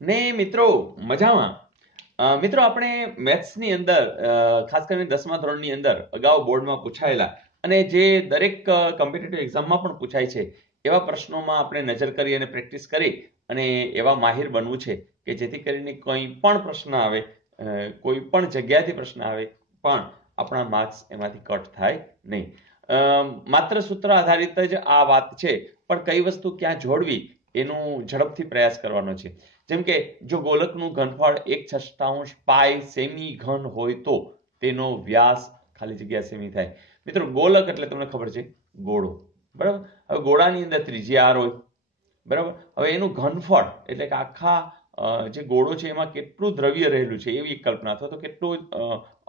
ને મિત્રો મજામાં. મિત્રો આપણે મેથ્સની અંદર ખાસ કરીને 10મા ધોરણની અંદર અગાઉ બોર્ડમાં પૂછાયેલા અને જે દરેક કોમ્પિટિટિવ એક્ઝામમાં પણ પૂછાય છે એવા પ્રશ્નોમાં આપણે નજર કરી અને પ્રેક્ટિસ કરી અને એવા માહિર બનવું છે કે જેથી કરીને કોઈ પણ પ્રશ્ન આવે, કોઈ પણ જગ્યાથી પ્રશ્ન આવે પણ આપણા માર્ક્સ એમાંથી કટ થાય નહીં. માત્ર સૂત્ર આધારિત જ આ વાત છે, પણ કઈ વસ્તુ ક્યાં જોડવી એનું ઝડપથી પ્રયાસ કરવાનો છે. જેમ કે જો ગોલકનું ઘનફળ 1/6 પાઈ સેમી ઘન હોય તો તેનો વ્યાસ ખાલી જગ્યા સેમી થાય. મિત્રો ગોલક એટલે તમને ખબર છે ગોળો, બરાબર. હવે ગોળાની અંદર ત્રિજ્યા r હોય, બરાબર. હવે એનું ઘનફળ એટલે કે આખા જે ગોળો છે એમાં કેટલું દ્રવ્ય રહેલું છે એવી કલ્પના, અથવા તો કેટલું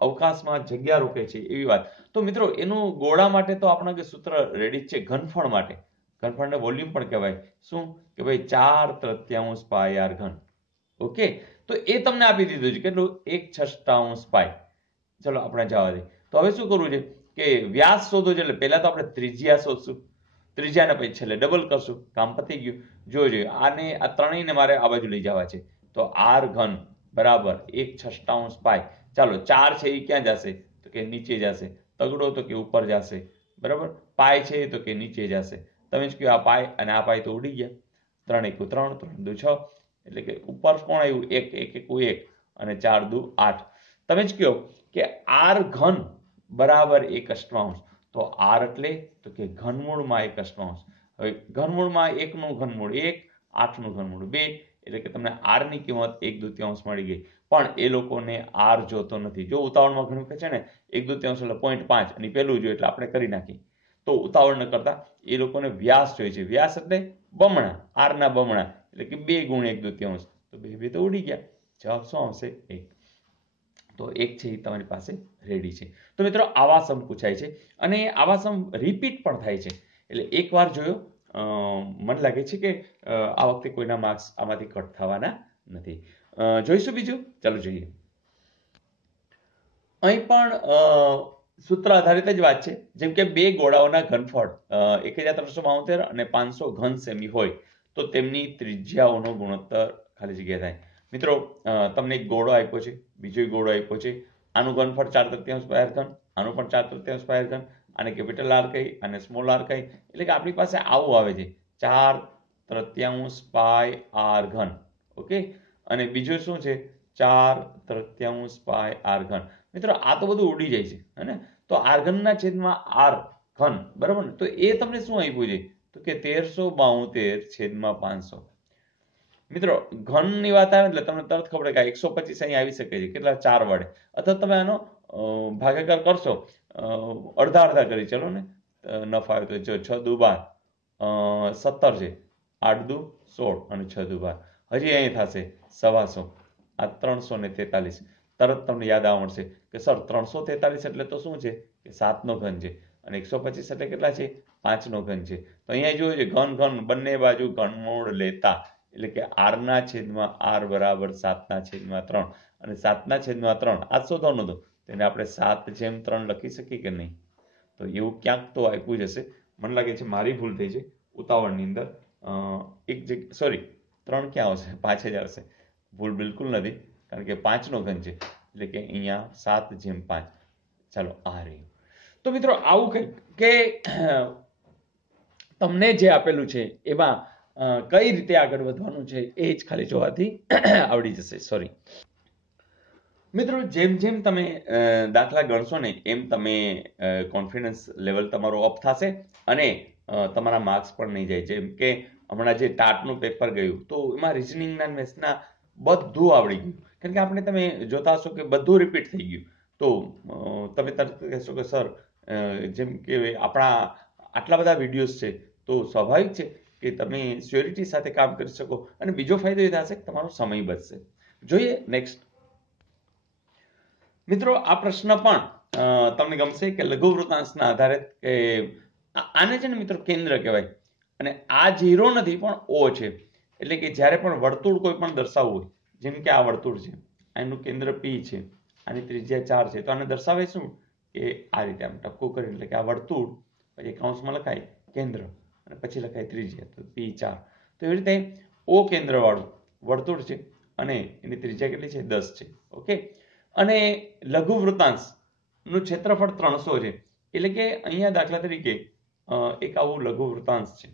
અવકાશમાં જગ્યા રોકે છે એવી વાત. તો મિત્રો એનું ગોળા માટે તો આપણા સૂત્ર રેડી છે ઘનફળ માટે. ઘનફળને વોલ્યુમ પણ કહેવાય. શું કે ભાઈ 4/3 પાઈ આર ઘન. ઓકે, તો એ તમને આપી દીધું છે કેટલું 1/6 પાઈ. ચલો આપણે જવા દઈએ. તો હવે શું કરવું છે કે વ્યાસ શોધો છે, એટલે પહેલા તો આપણે ત્રિજ્યા શોધશું, ત્રિજ્યાને પછી છેલ્લે ડબલ કરશું, કામ પતી ગયું. જોજો આને આ ત્રણેયને મારે આ બાજુ લઈ જવા છે. તો આર ઘન બરાબર 1/6 પાઈ. ચાલો 4 છે એ ક્યાં જશે તો કે નીચે જશે, તગડો તો કે ઉપર જશે, બરાબર. પાઈ છે તો કે નીચે જશે. તમે જ કહો આ પાઈ અને આ પાઈ તો ઉડી ગયા. 3 × 1 = 3, 3 × 2 = 6, એટલે કે ઉપર કોણ આવ્યું 1, 1 × 1 અને 4 × 2 = 8. તમે જ કહો કે આર ઘન બરાબર 1/8. તો આર એટલે તો કે ઘનમૂળમાં 1/8. હવે ઘનમૂળમાં 1નું ઘનમૂળ 1, 8નું ઘનમૂળ 2, એટલે કે તમને આર ની કિંમત 1/2 મળી ગઈ. પણ એ લોકોને આર જોતો નથી. જો ઉતાવળમાં ઘણું કે છે ને 1/2 એટલે 0.5 અને પહેલું જોઈએ એટલે આપણે કરી નાખી. તો ઉતાવળ ન કરતા એ લોકોને વ્યાસ જોઈએ છે. વ્યાસ એટલે બમણા, આરના બમણા, એટલે કે 2 × 1/2. તો 2 તો ઉડી ગયા. જવાબ શું આવશે? 1. તો 1 છે એ તમારી પાસે રેડી છે. તો મિત્રો આવા સમ પૂછાય છે અને આવા સમ રિપીટ પણ થાય છે. એટલે એકવાર જોયો, મને લાગે છે કે આ વખતે કોઈના માર્ક્સ આમાંથી કટ થવાના નથી. જોઈશું બીજું. ચાલો જોઈએ. અહીં પણ સૂત્ર આધારિત જ વાત છે. જેમ કે બે ગોળાઓના ઘનફળ 1372 અને 500 ઘન સેમી હોય તો તેમની ત્રિજ્યાઓનો ગુણોત્તર ખાલી જગ્યા થાય. મિત્રો તમને એક ગોળો આપ્યો છે, બીજો ગોળો આપ્યો છે. આનું ઘનફળ 4/3 પાઈ આર ઘન, આનું પણ 4/3 પાઈ આર ઘન. આને કેપિટલ આર કહી અને સ્મોલ આર કહી. એટલે કે આપણી પાસે આવું આવે છે 4/3 પાઈ આર ઘન. ઓકે, અને બીજું શું છે 4/3 પાઈ આર ઘન. મિત્રો આ તો બધું ઉડી જાય છે, હે ને. તો આર ઘનના છેદમાં આર ઘન, બરાબર ને. તો એ તમને શું આપ્યું છે તો કે 1372/500. મિત્રો ઘનની વાત આવે એટલે તમને તરત ખબર કે 125 અહીં આવી શકે છે. કેટલા? 4 વડે. અથવા તમે આનો ભાગાકાર કરશો, અડધા અડધા કરી, ચલો ને. ન ફાવે તો જો 6 દુ 12, 17 છે, 8 દુ 16 અને 6 દુ 12. હજી અહીં થશે 125. આ 343. તરત તમને યાદ આવવા મળશે કે સર 343 એટલે તો શું છે કે 7નો ઘન છે અને 125 એટલે કેટલા છે? 5નો ઘન છે. તો અહીંયા જોયું છે ઘન ઘન બંને બાજુ ઘનમૂળ લેતા, એટલે કે આરના છેદમાં આર બરાબર 7/3 અને 7/3 આ શોધવાનું હતું. તેને આપણે 7/3 લખી શકીએ કે નહીં? તો એવું ક્યાંક તો આપ્યું જ હશે. મને લાગે છે મારી ભૂલ થઈ છે ઉતાવળની અંદર. એક જગ્યા સોરી, 3 ક્યાં આવશે? 5 જ આવશે. ભૂલ બિલકુલ નથી, કારણ કે 5નો ઘન છે, એટલે કે અહીંયા 7/5. ચાલો આ રહ્યું. તો મિત્રો આવું કંઈક કે તમને જે આપેલું છે એમાં કઈ રીતે આગળ વધવાનું છે એ જ ખાલી જોવાથી આવડી જશે. સોરી મિત્રો, જેમ જેમ તમે દાખલા ગણશો ને એમ તમે કોન્ફિડન્સ લેવલ તમારું અપ થશે અને તમારા માર્ક્સ પણ નહીં જાય. જેમ કે હમણાં જે ટાટનું પેપર ગયું તો એમાં રિઝનિંગના મેથ્સના બધું આવડી ગયું, કારણ કે આપણે તમે જોતા હશો કે બધું રિપીટ થઈ ગયું. તો તમે તરત કહેશો કે સર જેમ કે આપણા આટલા બધા વિડીયોઝ છે તો સ્વાભાવિક છે કે તમે સ્યોરિટી સાથે કામ કરી શકો. અને બીજો ફાયદો એ થશે કે તમારો સમય બચશે. જોઈએ નેક્સ્ટ. મિત્રો આ પ્રશ્ન પણ તમને ગમશે કે લઘુવૃત્તાંશના આધારે કે આને છે ને મિત્રો કેન્દ્ર કહેવાય અને આ 0 નથી પણ O છે. એટલે કે જ્યારે પણ વર્તુળ કોઈ પણ દર્શાવવું હોય, જેમ કે આ વર્તુળ છે, આનું કેન્દ્ર P છે, આની ત્રિજ્યા 4 છે, તો આને દર્શાવે શું કે આ રીતે આમ ટપકું કરીને, એટલે કે આ વર્તુળ પછી કૌંસમાં લખાય કેન્દ્ર અને પછી લખાય ત્રિજ્યા, તો P4. તો એવી રીતે O કેન્દ્રવાળું વર્તુળ છે અને એની ત્રિજ્યા કેટલી છે? 10 છે. ઓકે, અને લઘુ વૃત્તાંશનું ક્ષેત્રફળ 300 છે. એટલે કે અહીંયા દાખલા તરીકે એક આવું લઘુ વૃત્તાંશ છે,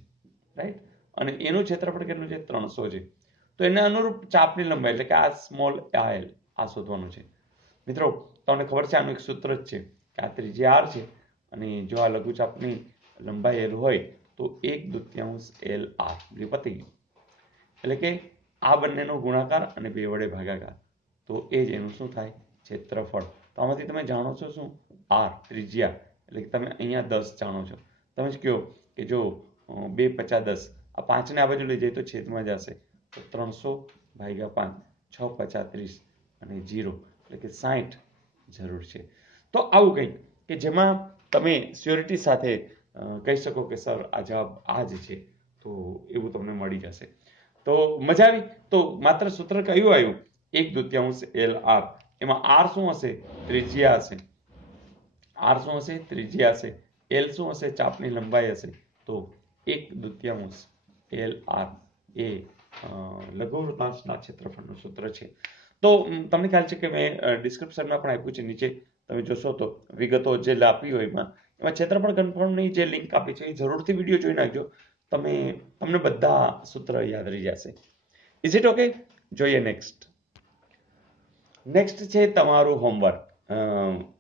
રાઈટ, અને એનું ક્ષેત્રફળ કેટલું છે? 300 છે. તો એને અનુરૂપ ચાપની લંબાઈ એટલે કે આ સ્મોલ l આ શોધવાનું છે. મિત્રો તમને ખબર છે આનું એક સૂત્ર જ છે કે આ ત્રિજ્યા r છે અને જો આ લઘુચાપની લંબાઈ l હોય તો 1/2 LR પતી ગયું. એટલે કે આ બંનેનો ગુણાકાર અને 2 વડે ભાગાકાર, તો એ જ એનું શું થાય? ક્ષેત્રફળ. તો આમાંથી તમે જાણો છો શું? r ત્રિજ્યા, એટલે કે તમે અહીંયા 10 જાણો છો. તમે જ કહો કે જો 2 × 5 = 10, આ 5 ને આ બાજુ લઈ જાય તો છેદમાં જશે, તો 300/5, 6 × 5 = 30 અને 0 એટલે કે 60 જરૂર છે. તો આવું કંઈક કે જેમાં તમે સ્યોરિટી સાથે કહી શકો કે સર આ જવાબ આ જ છે, તો એવું તમને મળી જશે. તો મજા આવી. તો માત્ર સૂત્ર કયું આવ્યું? 1/2 LR. એમાં r શું હશે? ત્રિજ્યા હશે. r શું હશે? ત્રિજ્યા હશે. l શું હશે? ચાપની લંબાઈ હશે. તો 1/2 LR એ લઘુ વૃત્તાંશના ક્ષેત્રફળનું સૂત્ર છે. તો તમને ખ્યાલ છે કે મેં ડિસ્ક્રિપ્શનમાં પણ આપ્યું છે, નીચે તમે જોશો તો વિગતો જે આપી હોય એમાં ક્ષેત્રફળ ઘનફળની જે લિંક આપી છે એ જરૂરથી વિડીયો જોઈ નાખજો. તમને બધા સૂત્ર યાદ રહી જશે. Is it okay? જોઈએ નેક્સ્ટ છે તમારું હોમવર્ક.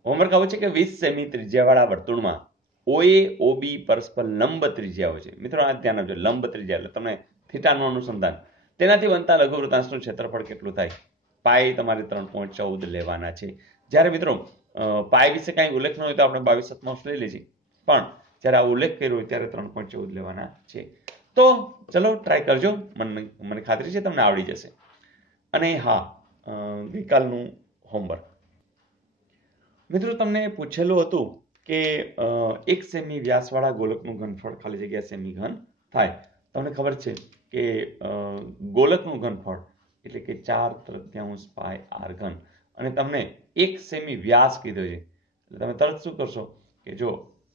હોમવર્ક આવું છે કે 20 સેમી ત્રિજ્યાવાળા વર્તુળમાં OA OB પરસ્પર લંબ ત્રિજ્યાઓ છે. મિત્રો આ ધ્યાન આપજો, લંબ ત્રિજ્યા એટલે તમને થીટાનું અનુસંધાન, તેનાથી બનતા લઘુ વૃત્તાંશનું ક્ષેત્રફળ કેટલું થાય? પાઈ તમારે 3.14 લેવાના છે. જ્યારે મિત્રો પાઈ વિશે કાંઈ ઉલ્લેખ ન હોય તો આપણે 22/7 લઈ લઈએ, પણ જ્યારે આ ઉલ્લેખ કર્યો હોય ત્યારે 3.14 લેવાના છે. તો ચલો ટ્રાય કરજો, મને ખાતરી છે તમને આવડી જશે. અને હા, ગઈકાલનું હોમવર્ક મિત્રો તમને પૂછેલું હતું કે 1 સેમી વ્યાસવાળા ગોલકનું ઘનફળ ખાલી જગ્યા સેમી ઘન થાય. તમને ખબર છે કે ગોલકનું ઘનફળ એટલે કે 4/3 પાઈ r ઘન, અને તમને 1 સેમી વ્યાસ કીધો છે. એટલે તમે તરત શું કરશો કે જો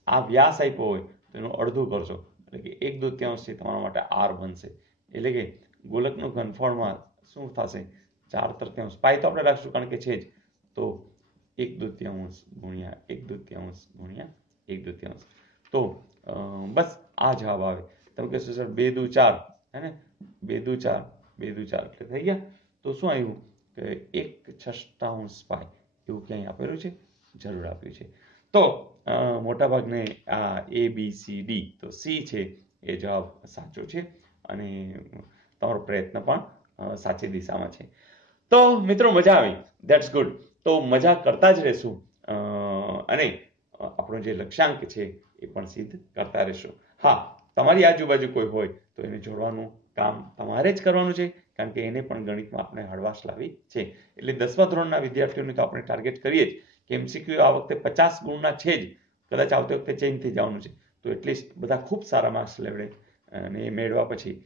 આ વ્યાસ આપ્યો હોય તો એનું અડધું કરશો, એટલે કે 1/2 થી તમારા માટે r બનશે. એટલે કે ગોલકનું ઘનફળમાં શું થશે? 4/3 પાઈ તો આપણે રાખશું કારણ કે છે જ, તો 1/2 ગુણ્યા 1/2 ગુણ્યા 1/2. તો બસ આ જવાબ આવે. તમે કહેશો સર 2 દુ 4, હે ને, 2 દુ 4 એટલે થઈ ગયા. તો શું આવ્યું કે 1/6 પાઈ એવું ક્યાંય આપેલું છે? જરૂર આપ્યું છે. તો મોટાભાગને આ ABCD, તો C છે એ જવાબ સાચો છે અને તમારો પ્રયત્ન પણ સાચી દિશામાં છે. તો મિત્રો મજા આવી, ધેટ્સ ગુડ. તો મજા કરતા જ રહેશું અને આપણો જે લક્ષ્યાંક છે એ પણ સિદ્ધ કરતા રહેશું. હા, તમારી આજુબાજુ કોઈ હોય તો એને જોડવાનું કામ તમારે જ કરવાનું છે, કારણ કે એને પણ ગણિતમાં આપણે હળવાશ લાવી છે. એટલે 10મા ધોરણના વિદ્યાર્થીઓને તો આપણે ટાર્ગેટ કરીએ જ કે MCQ આ વખતે 50 ગુણના છે જ, કદાચ આવતી વખતે ચેન્જ થઈ જવાનું છે. તો એટલીસ્ટ બધા ખૂબ સારા માર્ક્સ લેવડે અને એ મેળવ્યા પછી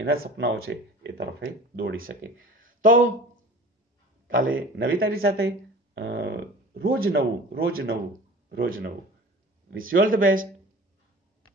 એના સપનાઓ છે એ તરફે દોડી શકે. તો કાલે નવી તારી સાથે રોજ નવું. Wish you all the best.